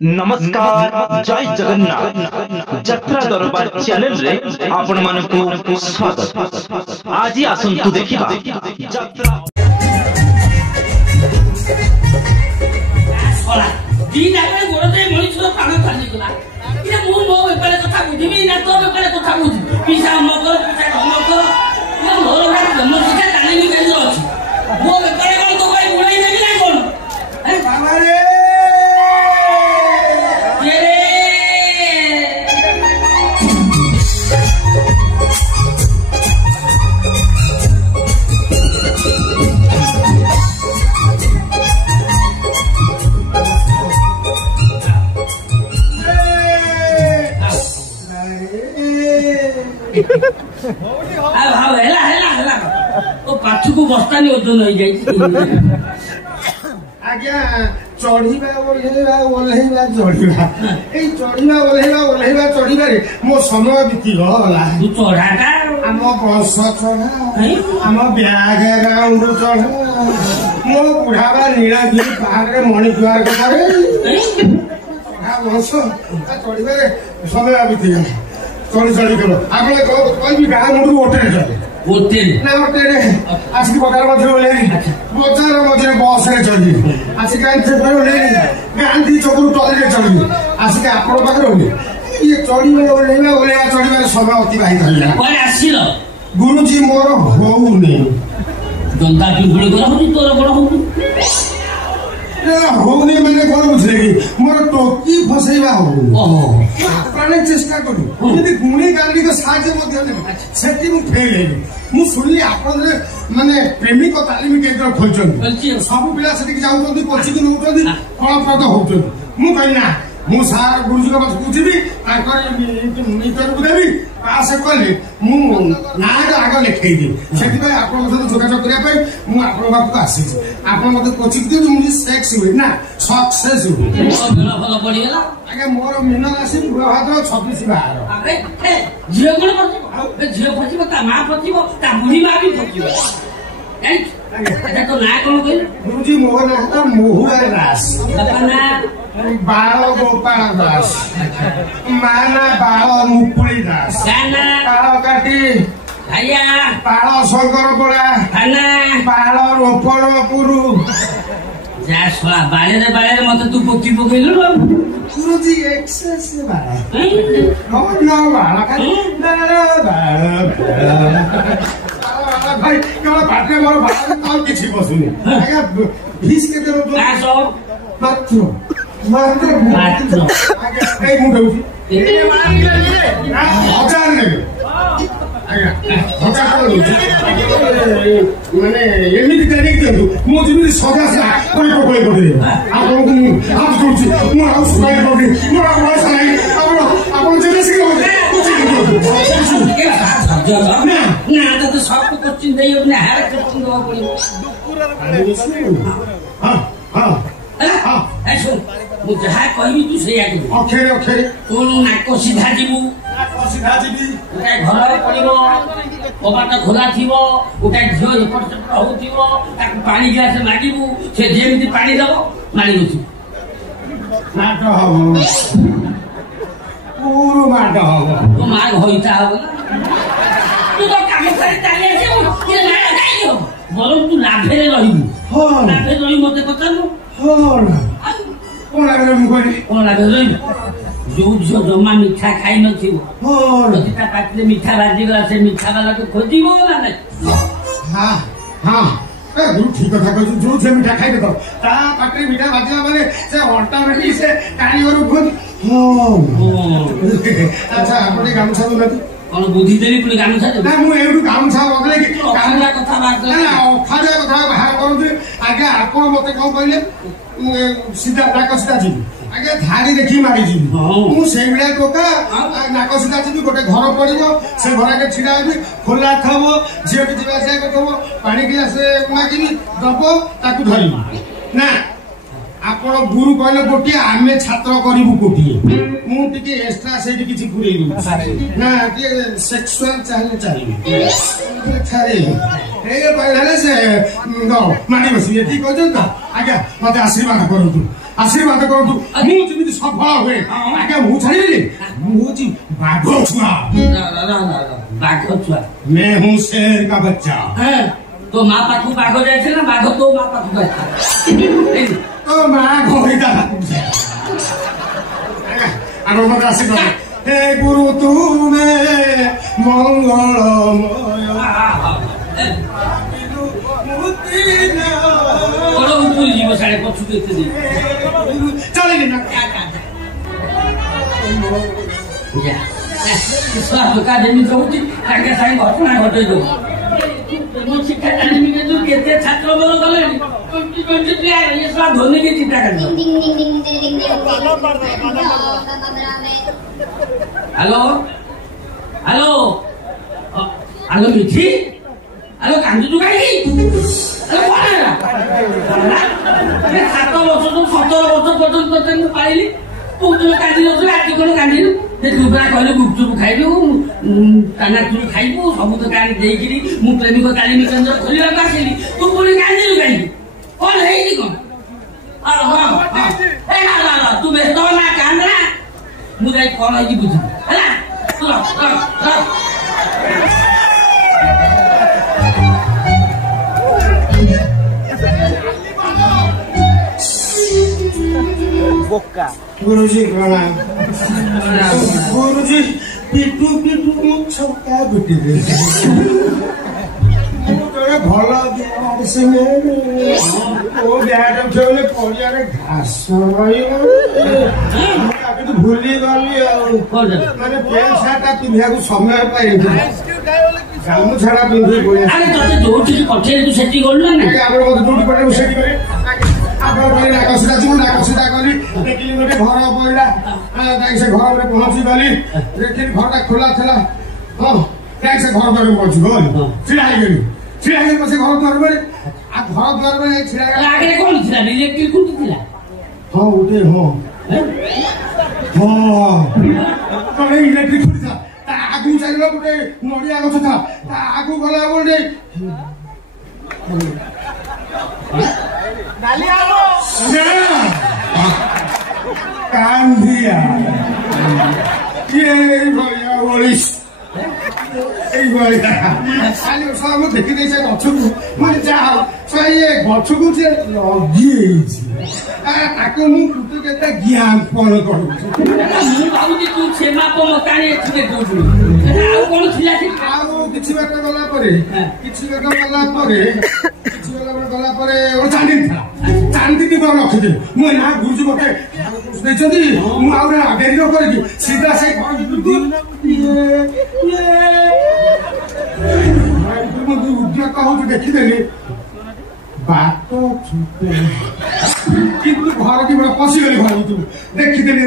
नमस्कार जय जगन्नाथ यात्रा दरबार चैनल रे आपण मानकु स्वागत। आज आसंतु देखिबा यात्रा सोला दिन आगे गोरते मणिष प्राण खाली गला ये मु मो बेपार कथा बुझिबी ना तो बेपार कथा बुझी पिसा मगर पिसा मगर ये मोर घर जन्म शिक्षा जानिनी केन अछि मो बेपार कोन तो भाई उड़ाई देबी ना कोन ए बाबा रे भाव हेला हेला हेला ओ पाछु को बस्तानी ओजन होई जाई आज्ञा चढ़ीबा ओल्हेबा चढ़ीबा ए चढ़ीबा ओल्हेबा चढ़ीबा रे मो समय बीती गला तू चढ़ाटा आम बस चढ़ा आम ब्याग राउंड चढ़ा मो बुढ़ाबा नीलगिरी पहाड़ रे मणिद्वार कथा रे चढ़ा बस चढ़ीबा रे समय बीती गला चढ़ी चढ़ी गलो आपने कोई गाँ मुंडू होटेल चले होटेल ना होटेल आसिक बजार मध्य ओले बजार मध्य बस रे चली आसिक से ओले गांधी चौक टॉयलेट रे चली आसिक आपण पाखरे ओले ये चढ़ी ओले चढ़ीबार समय अतिबाहित होला कोन आसिलो गुरुजी मोर होउनी दंता पिंपड़ी कर होनी तोर बड़ होनी होउनी माने कोन बुझले कि मोर टोकी फसैबा हो ओहो प्राणे चेष्टा करू यदि गुणी गांधी को साहाय्य मध्य ने सेति मु फेल हे मु सुनी आपण रे माने प्रेमिक तालीम केंद्र खोलचन सब पिला सेति जाउतोंती कोचिंग नउतोंती फलप्रद होउतोंती मु कहना मु सार गुरुजी को बस पूछिबी ताकर मीटर को देबी पास कले मु नाग आग लिखै दी सेति भाई आपण मते जोगाजोग करिया पई मु आपण बाप को आसी आपण मते कोचिंग दे मु सेक्स हुई ना सक्सेस हुई बेला भल पड़ी गेला आगे मोर मीन राशि पूर्वाभाद्र 26 बार अरे झियो कोन पड़िबो झियो पड़िबो ता मां पड़िबो ता बुढ़ी मां भी पड़िबो ए এটা তো না কোন কই गुरुजी मोर ना था मोहुआ दास अपना बाल गोपाल दास माना बाल मुकुली दास गाना बाल काटी आया बाल शंकर पड़ा खाना बाल रोपण पुरु जा सोला बाले रे मते तू पोकी पकइलु गुरुजी एक्सेस बाल हो ना बाल काटी भाई केवल बाटे मोर बाल और किछि बसुनी आगे भीस के देरो कासो मात्र आगे ए मुंडे उठी ए हजार ने आगे हजार माने एमिति ट्रेनिंग दियु मो जिबि सदा से कोई कोई आपन को हाथ जोड़छि मो हाउस फाइल करबी मो बॉस नाही आपन जेने से ना तो सब कोचिंग देई अपने हार कोचिंग दवा पड़ी हां हां हां ऐसो मु जहा कहबी तू सेया कर अखेरे कोन नाको सीधा जीबू उटा घर पड़िबो कबाट खोला थिबो उटा झियो एपट सेपट होथिबो ताक पानी गिलास मागिबू से जेमिति पानी दबो मानी गछि नाट हबो पूरो माट हबो तो माग होइता हबो तू तो काम करे ताले जे ये ना काई हो बरम तू लाभेरे रहिबू हो लाभेरे रहि मते पतानु हो कोन लागले मु कोइ कोन लागले रहि जो जो जम्मा मिठा खाई न थिबो हो जति ता पाटले मिठा बाजी गला से मिठा वाला को खोजिबो ना नहीं हां हां ए गुरु ठीक कथा कहू जो जे मिठा खाइ देखो ता पाटले मिठा बाजिला माने से ऑटोमेटिक से कानी और खोज हो अच्छा आपने गामछा दोनती कौन बुद्धि देवी पुणी गामछा दे ना मु एउ गामछा बदले कि कामला कथा बात ना खाजा कथा बाहर करते आगे आपण मते कोन कहले सीधा नाक सीधा जी आगे धाड़ी देखि मारी जी मु सेमिडा टोका नाक सीधा जी गोटे घर पड़िबो से घर के छिडा होबी खोला थबो जे भी दिवा से करथबो पानी गिलास मागिनी दबो ताकू धरी ना आपण गुरु कहले गोटी आमे छात्र करिबु कोटी मु टिके एक्स्ट्रा सेठी किछि पुरै दउ ना के सेक्सुअल चाहिए छारे ए पहिलाले से नो माडी बसी एति कहजन त आज्ञा मते आशीर्वाद करंतु आशीर्वाद करतु मु जेमिति सफल हुए आगे मु छाड़िबे मु होची बाघ छुआ बाघ छुआ मैं हूँ शेर का बच्चा तो माँ पाखु बाघ जाए ना बाघ तो माँ पाखु जाए तो माँ घोड़ा अनुमत आशीर्वाद हे गुरु तुमे मंगलमय बड़ा ऊपर जीव साढ़े पक्षु देखते दी चलेंगे ना स्वास्थ्य का जमीन कहूँ ताके साई घटना घटे जो ମୁଁ ଶିକ୍ଷା ଜାଣିବି କିନ୍ତୁ କେତେ ଛାତ୍ର ମୋର ଗଲେଣି 2020 ପ୍ଲେୟାର ଏ ସବା ଧୋନି କି ଚିନ୍ତା କରିବ ହ୍ୟାଲୋ ହ୍ୟାଲୋ ହ୍ୟାଲୋ ମିଠି ହ୍ୟାଲୋ କାନ୍ଦୁଛୁ କାହିଁକି କଣ ହେଲା 7 ବର୍ଷରୁ 17 ବର୍ଷ ପର୍ଯ୍ୟନ୍ତ ମୁଁ ପାଇଲି ପୁଅ କାନ୍ଦି ଯାଉଛୁ ରାତି କଣ କାନ୍ଦିଲୁ ପୁରା କହିଲୁ ଗୁପଚୁପ ଖାଇଲୁ କାନାଚୁରୁ ଖାଇବୁ ସବୁ ତ ଗାଡ଼ି ଦେଇକିରି ମୁଁ ପ୍ରେମିକ ତାଲିମ କେନ୍ଦ୍ର ଖୋଲିବାକୁ ଆସିଲି ତୁ ପୁଣି କାନ୍ଦିଲୁ କାହିଁକି କଣ ହେଇଛି କଣ ତୁ ବ୍ୟସ୍ତ ନା କାନ୍ଦ ନା ମୁଁ ଯାଇ କଣ ହେଇଛି ବୁଝିବି ହେଲା बोका गुरुजी प्रणाम गुरुजी पिटू पिटू मु छक्का गुटी दे तोरे भला से में ओ बैट खेले पड़िया रे घास रहियो आके तो भूली गली माने पैंट शर्ट पिंधिया को समय पाइ गामु छाड़ा पिंधि पड़े अरे तते जोठी पठे तू सेठी गल ना आगे मत जोठी पठे सेठी करे आगे बोले नाकसिदा जीव नाकसिदा गली देखली गोटे घर पड़ला ताई से घर में पहुंची गली देखली घरटा खोला थला हां ताई से घर पर पहुंची गली छिड़ा गली पछे घर द्वार में आ घर द्वार में छिड़ा आगे कोन छिड़ा इलेक्ट्रिक कुटी थिला हां उठे हां हां कने इलेक्ट्रिक कुटी था ता आगु चाइलो गोटे नडिया गछ था ता आगु गला बोले कांधिया ये भैया ओलिस सब देखी दे गछकू मैं जाओ ये गछकू से लगी मुझे ज्ञापन कर तू क्षमा मकानी किसी बात गला चांदी था चांदी की रखिदे मुझे ना गुरुजी मत डेरी न कर सीधा से उद्योग हो देखीदेली बात किंतु घर की बड़ा पशिगली घर देखीदेली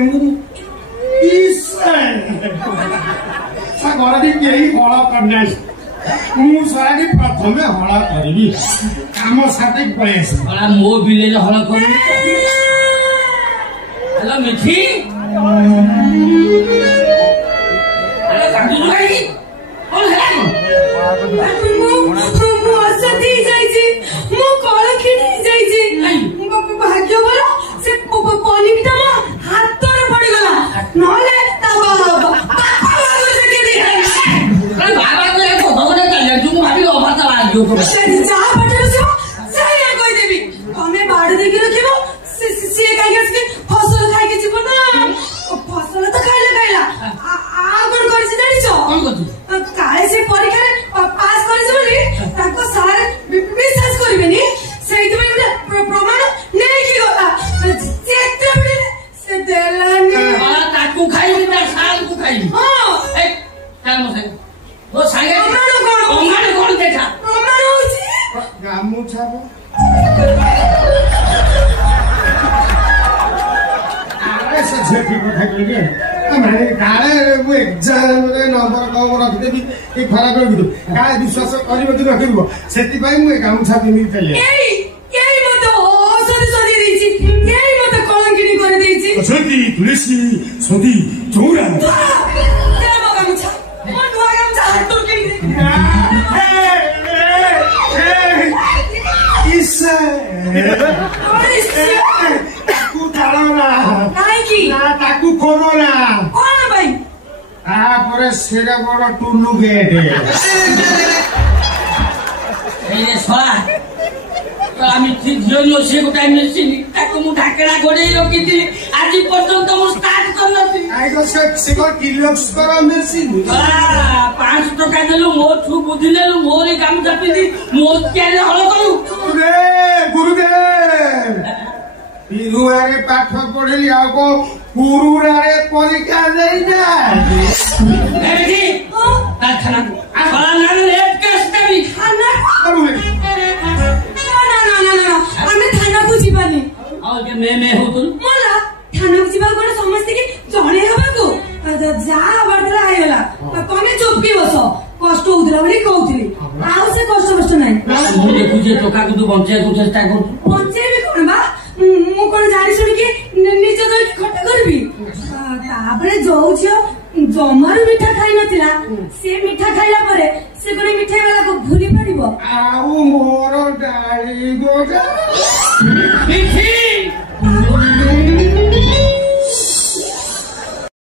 घर की कहीं हल करना मुझे प्रथम हल करी कम साथी पलैस मो विलेज हल कर हेलो मिठी भाग्य भल से पॉलिटा मो हाथ रे पड़ी गला नले ता बाबा को एक भगवान चले तू भाभी अभात लागो जा पटे से सही कह देबी हमें बाड़ देके रखिबो से काहे फसल खाइ के जीवन ना फसल तो खाइला आ कोन करछि जानि छ कोन कथु काहे से परीक्षा पास करछि बोली ताको सार विश्वास करबेनी सेइते में प्रमाण नहीं की गला जेते बडे से देलानी ताकू खाइबी ता साल को खाइबी हां ए चल मो संग वो संगे प्रमाण कोन देखा प्रमाण होछि गामू छाबो से झेठी कथा कहले माने काले मु एग्जाम रे नंबर कम रखि देबी ए खराब रखि काले विश्वास करिबो कि रखिबो सेति पई मु गामछा पिनि तले एई मत औषध सदी देछि एई मत कलंकिनी कर देछि सदी तुलसी सदी चौरा तेरा गामछा मन दुआ गामछा हाथ तो के इसे পরে সেটা বড় টুলু গেট এই রে শোয়া তো আমি ঠিক ঝিও সে গোটাই মেশিনি তাকে ମୁଁ ঢাকেরা ଗୋଡେଇ ରଖିଥିଲି ଆଜି ପର୍ଯ୍ୟନ୍ତ ମୁଁ ଷ୍ଟାର୍ଟ କରିନଥିଲି। ଆଇଗो ସେ କଣ କିଲୋକ୍ସ କର ମେସିନ୍ 500 ଟଙ୍କା ଦେଲୁ ମୋଠୁ ବୁଦ୍ଧି ନେଲୁ ମୋରି ଗାମୁଛା ପିନ୍ଧି ମୋ କିଆରେ ହଳ କରୁ। ଗୁରୁଦେବ ପିରୁଆରେ ପାଠ ପଢିଲି ଆଉ କଣ କୁରୁରାରେ ପରୀକ୍ଷା ଦେଇନା ଆମେ ଥାନାକୁ ଯିବାନି। ଥାନାକୁ ଯିବା କଣ ସମସ୍ତଙ୍କୁ ଜଣେଇ ହବାକୁ ଯାହା ହବାର ଥିଲା ହେଇଗଲା ତମେ ଚୁପି ବସ କଷ୍ଟ ହଉଥିଲା ବୋଲି କହୁଥିଲି ଆଉ ସେ କଷ୍ଟ କଷ୍ଟ ନାହିଁ। ମୁଁ ଦେଖୁଛି ଟୋକାକୁ ତୁ ବଞ୍ଚେଇବାକୁ ଚେଷ୍ଟା କରୁଛୁ। ବଞ୍ଚେଇବି କଣ ବା ମୁଁ କଣ ଜାଣି ଶୁଣିକି ନିଜ ଦଳିକି ଖଟା କରିବି। ତାପରେ ଯୋଉ ଝିଅ ଜମାରୁ ମିଠା ଖାଇ ନଥିଲା ସେ ମିଠା ଖାଇଲା ପରେ ସେ କଣ ମିଠା ବାଲାକୁ ଭୁଲି ପାରିବ। ଆଉ ମୋର ଡାଳି ଗୋଟା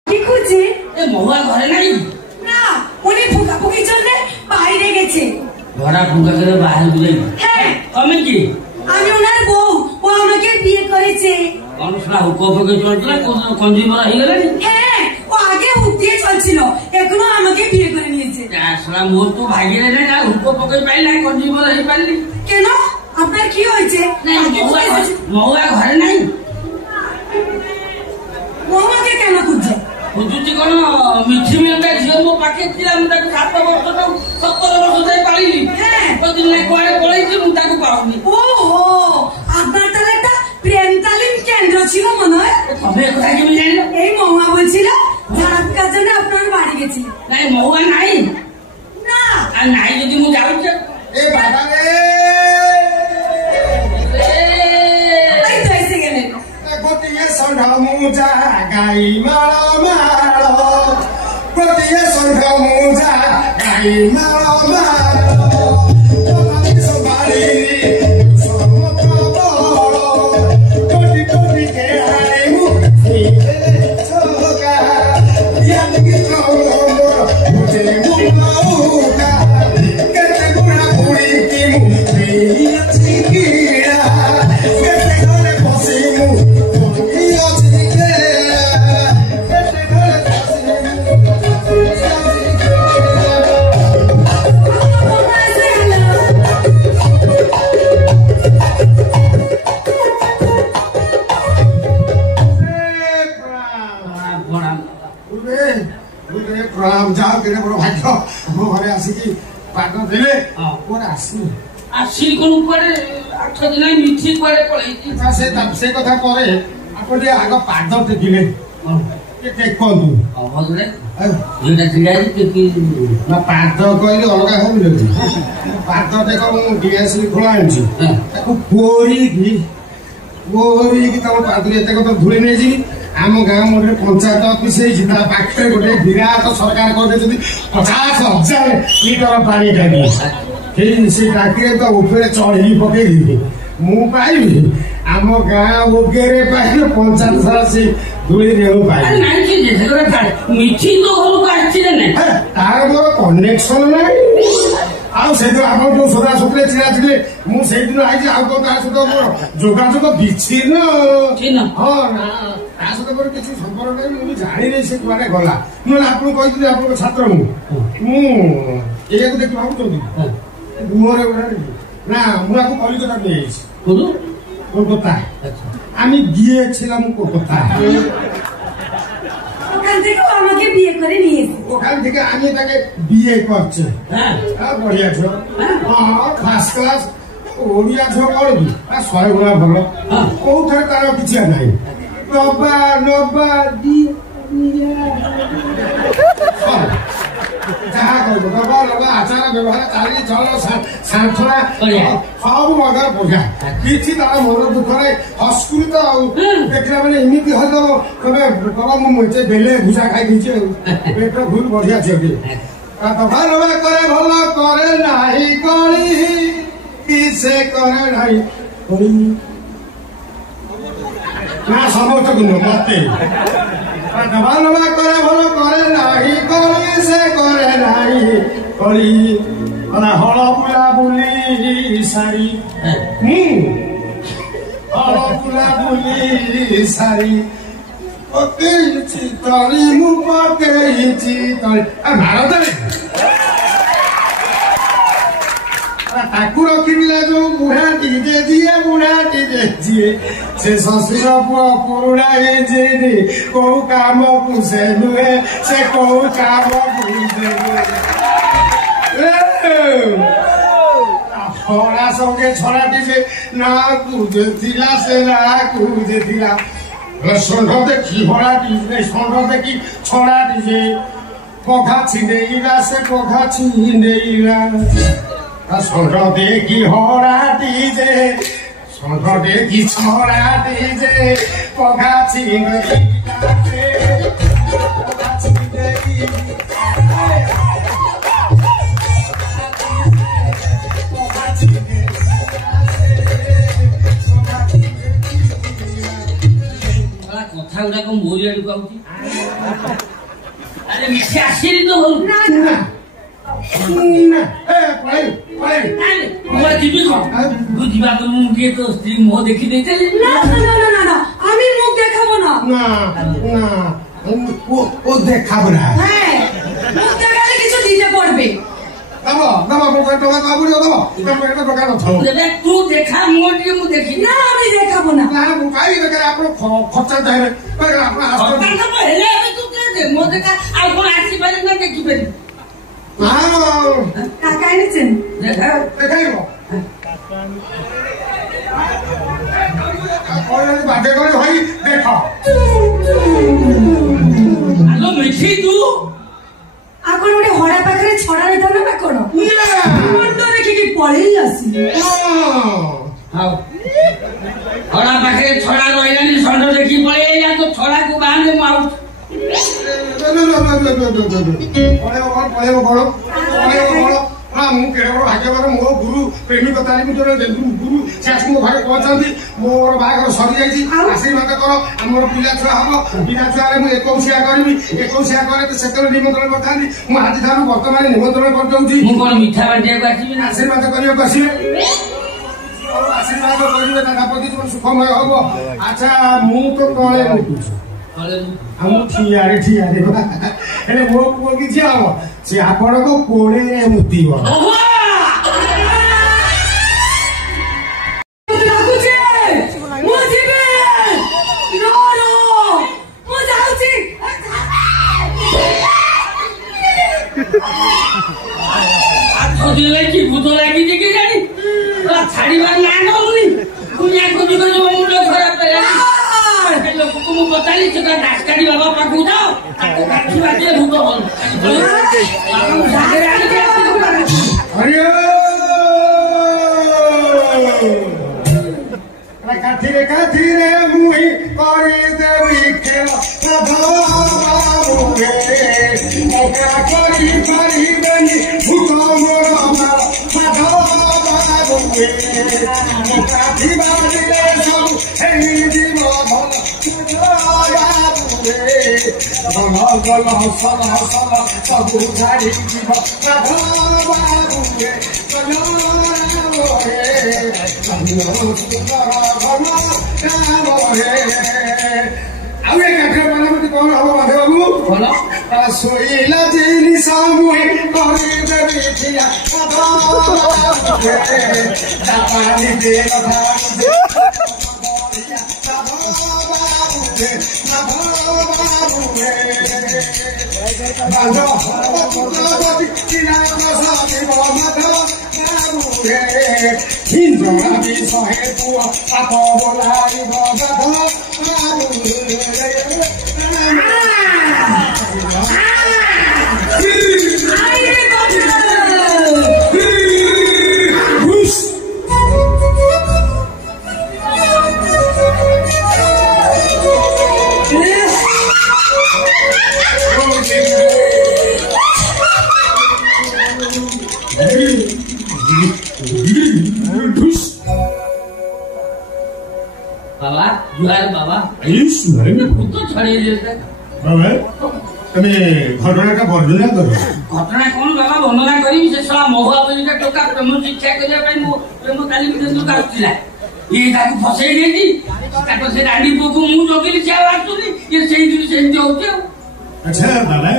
দেখুছি মহুয়া ঘরে নাই না উনি ফুকা ফুকি জন্য বাইরে গেছে। ঘোড়া ফুকা করে বাইরে বুঝাই হ্যাঁ তুমি কি আমি ওনার বউ ও আমাকে বিয়ে করেছে। মানুষরা হুক ফুকে চলছিল কঞ্জিমরা হয়ে গেলেন। হ্যাঁ ও আগে হুক দিয়ে চলছিল এখনো আমাকে বিয়ে করে নিয়েছে। আসলে মোর তো ভাগ্যে নেই না হুক ফুকে পাই না কঞ্জিমরা হয়ে পারলি কেন আপনার কি হয়েছে? মহুয়া ঘরে নাই। মহুয়াকে কেন খুঁজছে? খুঁজুছি কোন মিছি মেয়েটা ঝিও ମୋ ପାଖେ ଥିଲା ମୁଁ ତାକୁ 7 ବର୍ଷରୁ 17 ବର୍ଷ ଯାଏ ପାଳିଲି। প্রতিদিন কুয়ারে পড়াইছি ମୁଁ তাକୁ পাউনি। ওহো আপনার তাহলে একটা প্রেম তালিম কেন্দ্র ছিল মনে হয়। তবে কোথায় কি জানি এই মহুয়া বলছিল ঝাড়ার জন্য আপনার বাড়ি গেছি। নাই মহুয়া নাই না আর নাই যদি ମୁଁ যাଉଛି এ বাবা রে এই তো এসে গেলেন। গোটিয়ে ষণ্ঢ মুজা গাই মাଳ মাଳ গোটিয়ে ষণ্ঢ মুজা গাই মাଳ মাଳ সবারি সমুদ্র বড় কোটি কোটি কে হাই মু ছোকা ইয়াদি মোর মুজে মুকা কেতে গুড়া পুরি কি মু বিয়াছি কিড়া কেতে ঘরে বসি মু প্রণাম যাও কেনে বড় ভাগ্য ମୋ ଘରେ ଆସିକି ପାଦ ଦେଲେ କୁଆଡେ ଆସିନି আসি কোন কুয়ারে 8 দিন মিছি কুয়ারে পড়াইছি। ସେ କଥା ପରେ ଆପଣ ଟିକେ ଆଗ ପାଦ ଟେକିଲେ ଟେକନ୍ତୁ ଅଭଦ୍ରେ ଯୋଉଟା ଛିଡାଇଛି କି ନା ପାଦ କହିଲେ ଅଲଗା ହଉନି ପାଦ ଟେକ ମୁଁ ଡିଏସ୍ଲି ଖୋଳା ଆଣିଛି ତାକୁ କୋରିକି ତମ ପାଦରେ ଏତେ କଥା ଧୂଳି ନେଇଯିବି। ଆମ ଗାଁ ମଣ୍ଡରେ ପଞ୍ଚାୟତ ଅଫିସ ହେଇଛି ତା ପାଖରେ ଗୋଟେ ବିରାଟ ସରକାର କରିଦେଇଛନ୍ତି 50,000 ଲିଟର ପାଣି ଟାଙ୍କି। ସେ ଟାଙ୍କିରେ ତ ଉପରେ ଚଢେଇ ପକେଇଦେବି ମୁଁ ପାଇବି ଆମ ଗାଁ ଓଗେରେ ପାଇଲେ ପଞ୍ଚାୟତ ସାରା ସେ ଧୂଳି ରେଣୁ ପାଇବି। ମିଠି ତ ଘରକୁ ଆସିଛି ନା ନାଇଁ ତାର ମୋର କନେକ୍ସନ ନାହିଁ। ଆଉ ସେଦିନ ଆପଣ ଯୋଉ ସଦାସୁଖରେ ଛିଡା ଥିଲେ ମୁଁ ସେଇଦିନ ଆଇଛି ଆଉ କଣ ତା ସହିତ ମୋର ଯୋଗାଯୋଗ ବିଚ୍ଛିନ୍ନ। ହଁ ନା ତା ସହିତ ମୋର କିଛି ସମ୍ପର୍କ ନାହିଁ ମୁଁ ଜାଣିନି ସେ କୁଆଡେ ଗଲା। ନହେଲେ ଆପଣଙ୍କୁ କହିଥିଲି ଆପଣଙ୍କ ଛାତ୍ର ମୁଁ ଏଇଆକୁ ଦେଖି ଭାବୁଛନ୍ତି মুহরে না মুরাকে কলিকতা নিয়ে এসেছি কলকাতা। আমি গিয়েছিলাম কলকাতা ওখান থেকে আমাকে বিয়ে করে নিয়ে এসেছে। ওখান থেকে আমি তাকে বিয়ে করছে। বঢ়িয়া ঝিও ফার্স্ট ক্লাস ওড়িয়া ঝিও পড়বি 100 গুণা ভালো কোথায় তার কিছু নাই। নবা নবা ଯାହା କହିବ ନବା ନବା ଆଚାର ବ୍ୟବହାର ଚାଲି ଚଳ ସାନ୍ତୁଳା ସବୁ ମଗର ପୋଝା କିଛି ତାର ମନ ଦୁଃଖରେ ହସ୍କୁତ ଆଉ ଦେଖିଲା ବେଳେ ଏମିତି ହଦବ ତମେ କହ ମୁଁ ମେଞ୍ଚେ ବେଲେ ଭୁଷା ଖାଇ ଦେଇଛି ଆଉ ପେଟ ଭୁଲ ବଢିଆ ଝିଅଟି ଦଫା ନବା କରେ ଭଲ କରେ ନାହିଁ କଳି କି ସେ କରେ ନାହିଁ ନା ସମସ୍ତଙ୍କୁ ନୁହଁ ମତେ नवा नवा करे भल करे नाही करी से करे नाही करी अना हल बुला बुली सारी हल बुला बुली सारी पकेइछि तरी मु पकेइछि तरी भारत ठाकुर किनले जो बुढ़ा डीजे जिए से शशुर पुआ पुरुणा जे को काम पुसे नुहे से को काम पुसे हरा संगे छड़ा डीजे ना कुजे थिला से ना कुजे थिला षंढ देखी हरा डीजे षंढ देखी छड़ा डीजे पघा छिंडेइला से पघा छिंडेइला षंढ देखी हरा डीजे षंढ देखी छड़ा डीजे पघा छिंडेइला से पघा କଥା ଗୁଡାକ ମୋରି ଆଡକୁ ଆଉଛି ଆରେ ମିଠା ଆସିଲି ତ ଘରୁ ଯିବି କଣ ତୁ ଯିବା ତ ମୁଁ କିଏ ତ ସ୍ତ୍ରୀ ମୁହଁ ଦେଖି ଦେଇଥିଲି আমি মুখ দেখাবো না ও দেখাবো না হ্যাঁ মুখ দেখালে কিছু দিতে পড়বে তু দেখা মোর দিয়ে ମୁଁ ଦେଖିନି না আমি দেখাবো না ଖର୍ଚ୍ଚ ଚାହିଁବେ ହେଲେ ଏବେ ତୁ ମୋ ଦେଖା ଆଉ କଣ ଆସିପାରି ନା ଦେଖିପାରି টাকা এনেছেন দেখাইব বাধ্য করে ভাই দেখ ଆଲୋ ମିଠି ତୁ ଆପଣ ଗୋଟେ ହଡ଼ା ପାଖରେ ଛଡ଼ା ରହିଥାନ୍ତା ନା କଣ ମୁଣ୍ଡ ଦେଖିକି ପଳେଇ ଆସିଲେ ହଡ଼ା ପାଖରେ ଛଡ଼ା ରହିଲାନି ଷଣ୍ଢ ଦେଖି ପଳେଇ ଆଇଲା ତ ଛଡ଼ାକୁ ବାହାରେ ମୁଁ ଆଉ ମୁଁ କେଡ଼େ ବଡ଼ ଭାଗ୍ୟବାନ ମୋ ଗୁରୁ ପ୍ରେମିକ ତାରିଖ ଗୁରୁ ସେ ଆସି ମୋ ଘରେ ପହଞ୍ଚନ୍ତି ମୋର ବାହାଘର ସରିଯାଇଛି ଆଶୀର୍ବାଦ କର ଆମର ପିଲା ଛୁଆ ହବ ପିଲା ଛୁଆରେ ମୁଁ 21 କରିବି 21 କରେ ସେତେବେଳେ ନିମନ୍ତ୍ରଣ କରିଥାନ୍ତି ମୁଁ ଆଜିଠାରୁ ବର୍ତ୍ତମାନ ନିମନ୍ତ୍ରଣ କରିଦେଉଛି ମୁଁ କଣ ମିଠା ବାଣ୍ଟିବାକୁ ଆସିବି ନା ଆଶୀର୍ବାଦ କରିବାକୁ ଆସିବେ ଆଶୀର୍ବାଦ କରିବେ ତା ପ୍ରତି ସୁଖମୟ ହବ ଆଚ୍ଛା ମୁଁ ତ ତଳେ ମୁତୁଛି ଆମ ଠିଆରେ ହେଲେ ମୋ ପୁଅ କିଛି ହବ ସେ ଆପଣଙ୍କ କୋଳେରେ ମୁତିବ କି ଭୂତ ଲାଗିଛି କି ଜାଣି ଛାଡିବାର ନା ନଉନି ଦୁନିଆ ଖୋଜି ଖୋଜି ମୋ ମୁଣ୍ଡ ଖରାପ ହେଲାଣି ଲୋକକୁ ମୁଁ ପଚାରି ସେ ଡାକ୍ତରୀ ବାବା ପାଖକୁ ଯାଅ ତାକୁ କାଠି ବାଜିଲେ ଭୂତ ଭଲ କାଠିରେ କାଠିରେ ମୁହିଁ କରିଦେବି ଖେଳ କରିପାରିବେନି ଭୂତ ମୋର କାଠି ବାଜିଲେ ସବୁ ହେଇଯିବ ଭଲ ଗଲ ସଲ ସଲ ସବୁ ଛାଡ଼ିଯିବ ଆଉ ଏ କାଠ ମାନନ୍ତି କଣ ହବ ମାଧବ ବାବୁ ଶୋଇଲା ଜିନିଷ ମୁହିଁ କରିଦେବି ଠିଆ ହିନ୍ଦୁରା ବି ଶହେ ପୁଅ ପାପ ବୋଲାଇବ बाबा जुआर बाबा भूत छड़े देते बाबा তুমি ঘটনাটা বর্ণনা করো। ঘটনা কোন বাবা বর্ণনা করিবি সে সব মহুয়া বলিটা টোকা প্রেম শিক্ষা କରିବା ପାଇଁ ମୁଁ ପ୍ରେମ ତାଲିମ କେନ୍ଦ୍ରକୁ ଆସୁଥିଲା ଇଏ ତାକୁ ଫସେଇ ଦେଇଛି ତାକୁ ସେ ରାଣ୍ଡି ପୁଅକୁ ମୁଁ ଜଗିଲି ସେ ଆଉ ଆସୁନି ଇଏ ସେଇଥିରୁ ସେମିତି ହଉଛି ଆଉ। ଆଚ୍ଛା ବାବା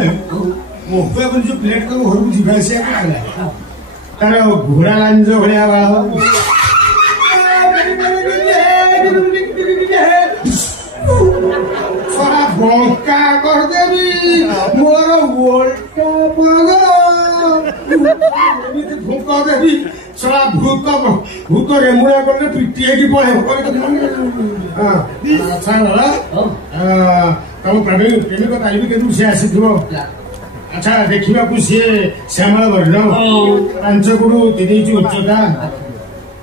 ମହୁଆ ବୋଲି ଯୋଉ ପ୍ଲେଟ ତାକୁ ଘରକୁ ଯିବା ଆସିବା କଲା ତାର ଘୋଡ଼ା ଲାଞ୍ଜ ଭଳିଆ ବାଳ ବଙ୍କା କରିଦେବି ମୋର ଓଲଟା ପଗ ଏମିତି ଭୂକ ଦେବି ଶଳା ଭୂତ ରେମୁଣା କଲେ ପିଟି ହେଇକି ପଳେଇବ। ଆଚ୍ଛା ବାବା ତମ ପ୍ରେମିକ ତାଲିମ କେନ୍ତୁ ସେ ଆସିଥିବ। ଆଚ୍ଛା ଦେଖିବାକୁ ସିଏ ଶ୍ୟାମଳ ବର୍ଣ୍ଣ 5 ଗୁରୁ 3 ଇଞ୍ଚ ଉଚ୍ଚତା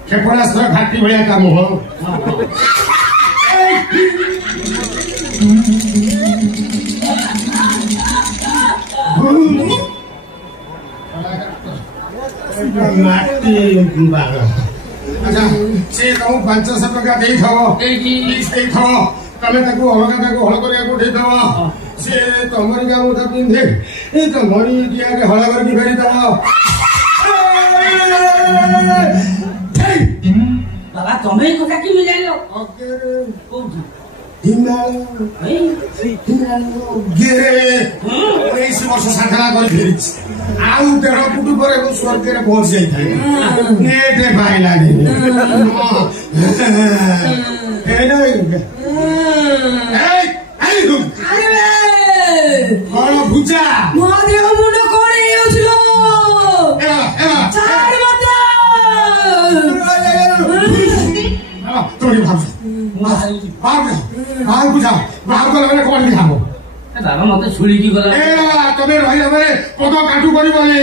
କ୍ଷେପଣାସ୍ତ୍ର ଘାଟି ଭଳିଆ କାମ ମାଟି ବାଳ। ଆଚ୍ଛା ସେ ତମକୁ 500 ଟଙ୍କା ଦେଇଥବ ତମେ ତାକୁ ଅଲଗା ତାକୁ ହଳ କରିବାକୁ ଉଠେଇଦବ ସେ ତମରି ଗାମୁଛା ପିନ୍ଧେ ତମରି ଦିଆରେ ହଳ କରିକି ଫେରିଦବ। ବାବା ତମେ ଏ କଥା କେମିତି ଜାଣିଲ? କୋଉଠି? ଉଣେଇଶ ବର୍ଷ ସାଧନା କରି ଫେରିଛି ଆଉ 1.5 ଫୁଟ ପରେ ମୁଁ ସ୍ୱର୍ଗରେ ପହଞ୍ଚି ଯାଇଥାଏ ନେଟେ ପାଇଲାନି। କଣ ଭୁଜା ମହାଦେବ ମୁଣ୍ଡ କଣ ହେଇଯାଉছিল ବାବା ମତେ ଛୁଳିକି ଗଲା ତମେ ରହିଲା ପରେ ପଦ କାଟୁ କରିବନି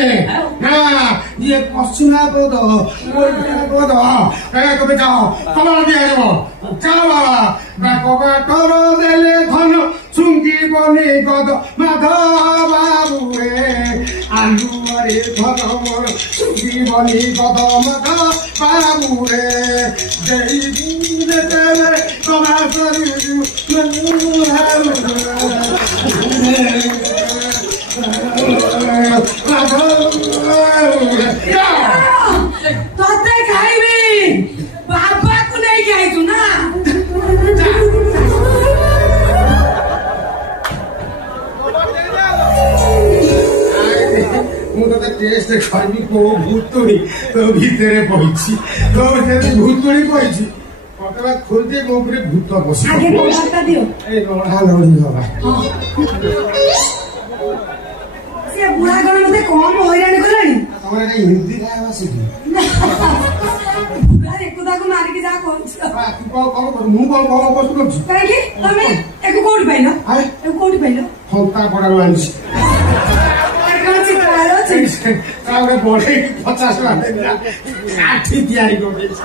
ନା ଇଏ ପଶ୍ଚିମା ପଦ ପଦ ତମେ ଯାଅ କମଳ ଦିଆଯିବ ଚାଲ ବାବା କବାଟର ଦେଲେ ଧନ ଶୁଙ୍ଘିବନି ଗଦ ମାଧବ ବାବୁରେ ଆଲୁଅରେ ଧନ ମୋର ଶୁଙ୍ଘିବନି ଗଦ ମାଧବ ବାବୁରେ ଦେଇ ଯେତେବେଳେ କମା କରି ତତେ ଖାଇବି ବାବାକୁ ନେଇକି ଆଇଛୁ ନା ମୁଁ ତତେ ଟେଷ୍ଟ କରିବି କୋଉ ଭୁତୁଣି ତୋ ଭିତରେ ପଇଛି ତୋ ଭିତରେ ଭୁତୁଣି ପଇଛି ପତଳା ଖୋଲିଦେ ମୋ ଉପରେ ଭୂତ ବସି ଆଗେ ପଇସାଟା ଦିଅ ଏଇ ଲଢା ଲଢି ହବା ସେ ବୁଢା କଣ ମତେ କମ ହଇରାଣ କଲାଣି ତମର ଏଟା ହିନ୍ଦୀ ଖାଇବା ଶିଖି ବୁଢା ଏକୁଦାକୁ ମାରିକି ଯାହା କରୁଛ ମୁଁ କଣ ବସ୍ତୁ କରୁଛି କାହିଁକି ତମେ ଏକୁ କୋଉଠି ପାଇଲ ଏକୁ କୋଉଠି ପାଇଲ ଫନ୍ତା ପଡାରୁ ଆଣିଛି ତାପରେ ବଢେଇକି 50 ଟଙ୍କା ଦେଲା କାଠି ତିଆରି କରିଦେଇଛି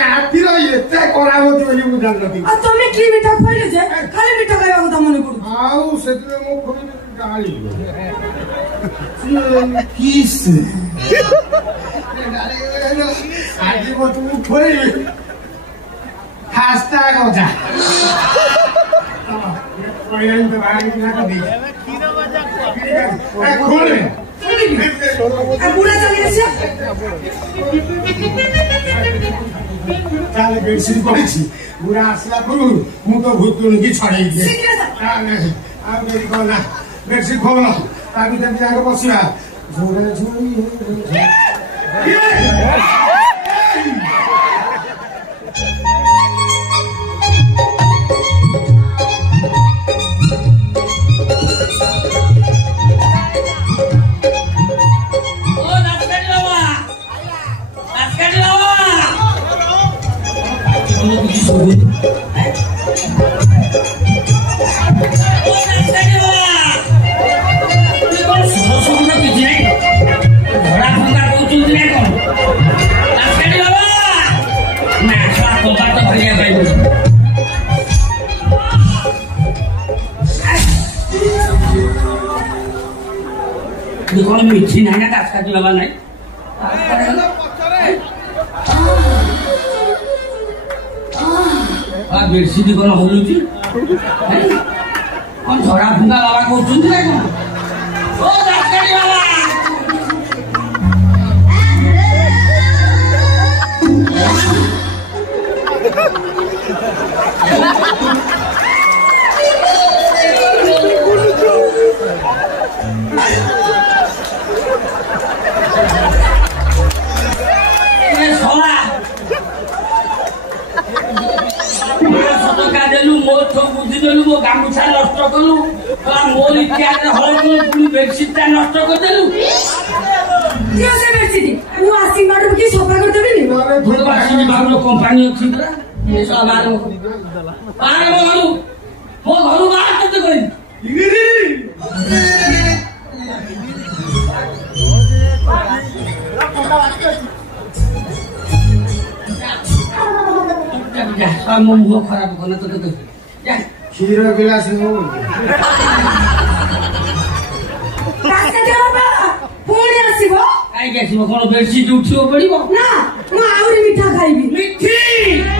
କାଠିର ଏତେ କରାମତି ବୋଲି ମୁଁ ଜାଣିନଥିଲି। ଆଉ ତମେ କି ମିଠା ଖୁଆଇଲ ଯେ ଖାଲି ମିଠା ଖାଇବାକୁ ତମ ମନେ ପଡୁଛି ଆଉ ସେଥିରେ ମୁଁ ଖୋଲିଲି ଗାଳି କିସ୍ ଆଜି ମୁଁ ତୁମକୁ ଖୋଲିବି ଖାସ୍ତା ଗଜା ଖୋଲେ ବୁଢା ଚାଲି ଆସିବ ତାହେଲେ ବେଡସିଟ୍ ପଡିଛି ବୁଢା ଆସିଲା ପୂର୍ବରୁ ମୁଁ ତ ଭୁତୁଣିକି ଛଡେଇ ଦିଏ ଆଉ ଡେରି କଲା ବେଡସିଟ୍ ଖୋଲ ତା ଭିତରେ ଯାକ ବସିବା ଝୋରେ ଝୋରି कौन मिठी नहीं ना दासका जी बाबा नहीं बेडसीट कौन हलुची କଣ ଝଡ଼ା ଫୁଙ୍କା ବାବା କହୁଛନ୍ତି ନା କଣ? ଓ ଦାସକାଠି ବାବା ବୁଝିଦେଲୁ ମୋ ଗାମୁଛା ନଷ୍ଟ କଲୁ ମୋର ଇତିହାସରେ ହଳଦୀ ପୁଣି ବେଡସିଟ୍ ଟା ନଷ୍ଟ କରିଦେଲୁ କମ୍ପାନୀ ଅଛି ମୋ ଘରୁ ବାହାର କେତେ କରିବି ମୋ ମୁହ ଖରାପ କଲେ ତ କେତେ କ୍ଷୀର ଗିଲାସ ପୁଣି ଆସିବ କାହିଁକି ଆସିବ କଣ ବେଡସିଟ୍ ଉଠିବ ପଡିବ ନା ମୁଁ ଆହୁରି ମିଠା ଖାଇବି ମିଠି